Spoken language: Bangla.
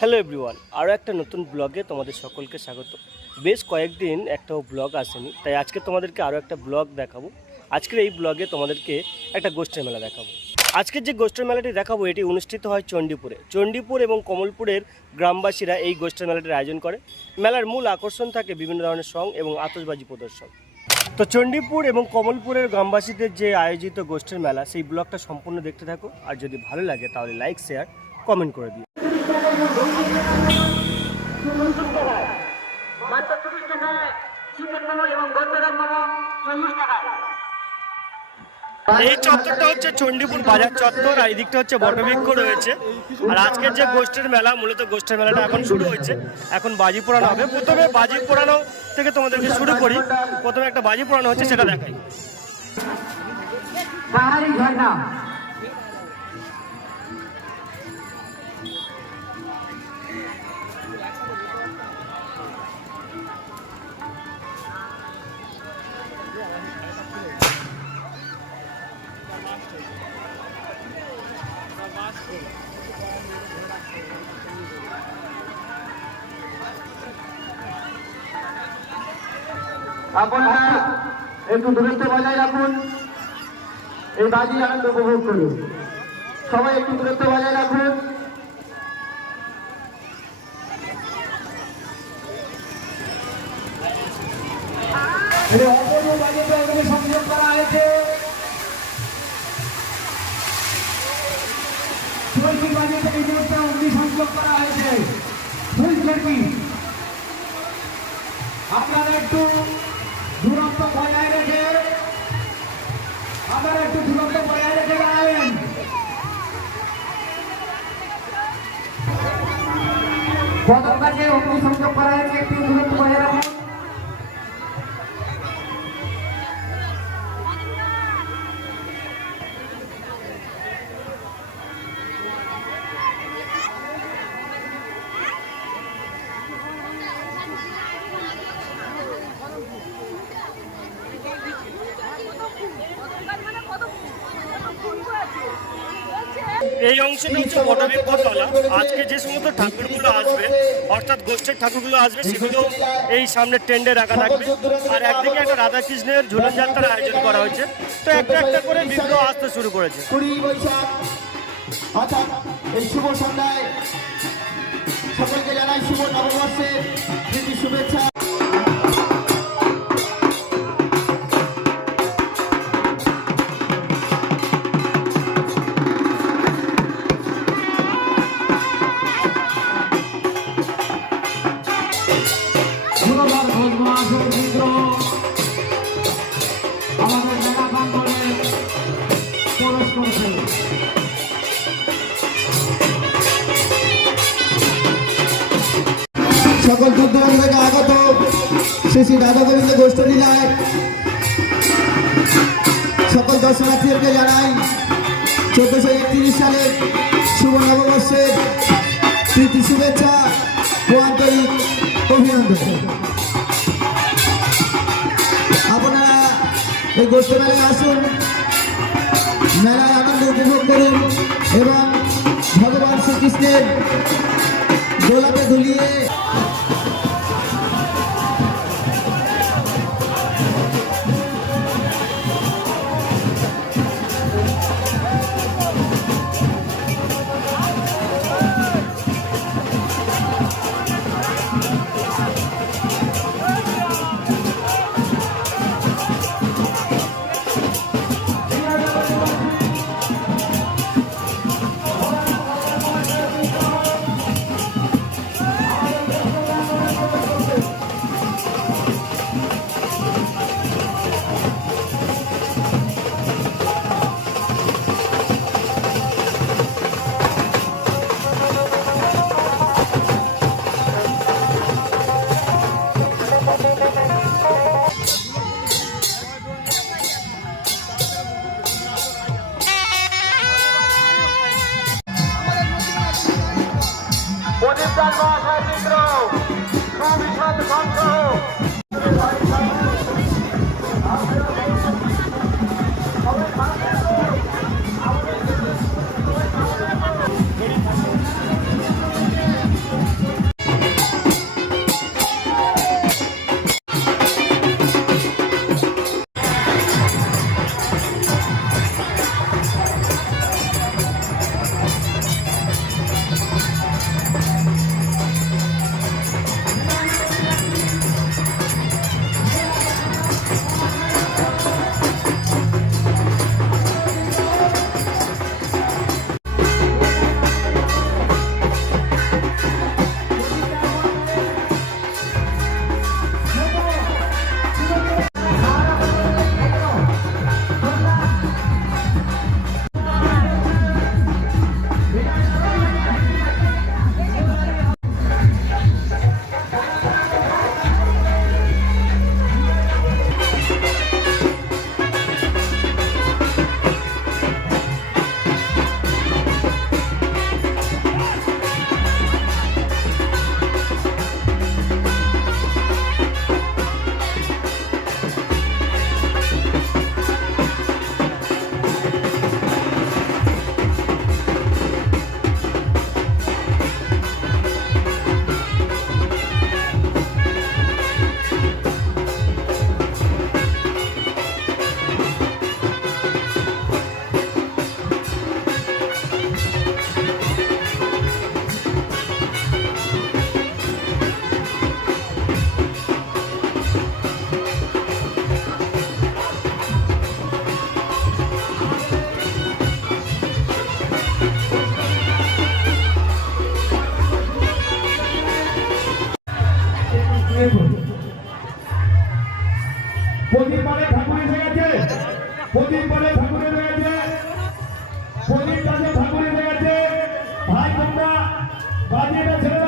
হ্যালো এভরিওয়ান, আরও একটা নতুন ব্লগে তোমাদের সকলকে স্বাগত। বেশ কয়েকদিন একটাও ব্লগ আসেনি, তাই আজকে তোমাদেরকে আরও একটা ব্লগ দেখাবো। আজকের এই ব্লগে তোমাদেরকে একটা গোষ্ঠীর মেলা দেখাবো। আজকের যে গোষ্ঠীর মেলাটি দেখাবো, এটি অনুষ্ঠিত হয় চণ্ডীপুরে। চণ্ডীপুর এবং কমলপুরের গ্রামবাসীরা এই গোষ্ঠীর মেলাটির আয়োজন করে। মেলার মূল আকর্ষণ থাকে বিভিন্ন ধরনের সং এবং আতশবাজি প্রদর্শন। তো চণ্ডীপুর এবং কমলপুরের গ্রামবাসীদের যে আয়োজিত গোষ্ঠীর মেলা, সেই ব্লগটা সম্পূর্ণ দেখতে থাকো। আর যদি ভালো লাগে, তাহলে লাইক শেয়ার কমেন্ট করে দিও। এই চত্বরটা হচ্ছে চণ্ডীপুর বাজার চত্বর, আর এদিকটা হচ্ছে বটবৃক্ষ রয়েছে। আর আজকের যে গোষ্ঠীর মেলা, মূলত গোষ্ঠীর মেলাটা এখন শুরু হয়েছে। এখন বাজি পোড়ানো হবে। প্রথমে বাজি পোড়ানো থেকে তোমাদেরকে শুরু করি। প্রথমে একটা বাজি পোড়ানো হচ্ছে, সেটা দেখাই। ঝর্ণা। আপনারা একটু দূরত্ব বজায় রাখুন। এই বাজি আনন্দ উপভোগ করুন। সবাই একটু দূরত্ব বজায় রাখুন। সংযোগ করা হয়েছে। সংযোগ করা হয়েছে। আপনারা একটু দূরত্ব বজায় রেখে আবার একটু দূরত্ব বজায় রেখে দাঁড়ালেন। পতাকাকে অগ্নিসংযোগ করা এই অংশটা হচ্ছে বটবৃক্ষ তলা আজকে যে সমস্ত ঠাকুরগুলো আসবে অর্থাৎ গোষ্ঠের ঠাকুরগুলো আসবে সেগুলো এই সামনে টেন্ডে রাখা থাকবে। আর একদিকে একটা রাধাকৃষ্ণের ঝুলন যাত্রার আয়োজন করা হয়েছে। তো একটা একটা করে বিগ্রহ আসতে শুরু করেছে। অর্থাৎ এই শুভ সন্ধ্যায় সকলকে জানাই শুভ নববর্ষের শুভেচ্ছা। সকল থেকে আগত শ্রী শ্রী রাধা গোবিন্দ গোষ্ঠ লীলায় সকল দর্শনার্থীদেরকে জানাই, চোদ্দশো একত্রিশ সালের শুভ নববর্ষের প্রীতি শুভেচ্ছা ও আন্তরিক অভিনন্দন। আপনারা এই গোষ্ঠ মেলায় আসুন, মেলায় আনন্দ উপভোগ করুন এবং ভগবান শ্রীকৃষ্ণের গোলাপে দুলিয়ে প্রদীপ চিত্র মহাশয় বিগ্রহ প্রদীপ পালে ঠাকুর এসে গেছে প্রদীপ কাছে ঠাকুর এসে ভাই তোমরা বাজিয়ে রস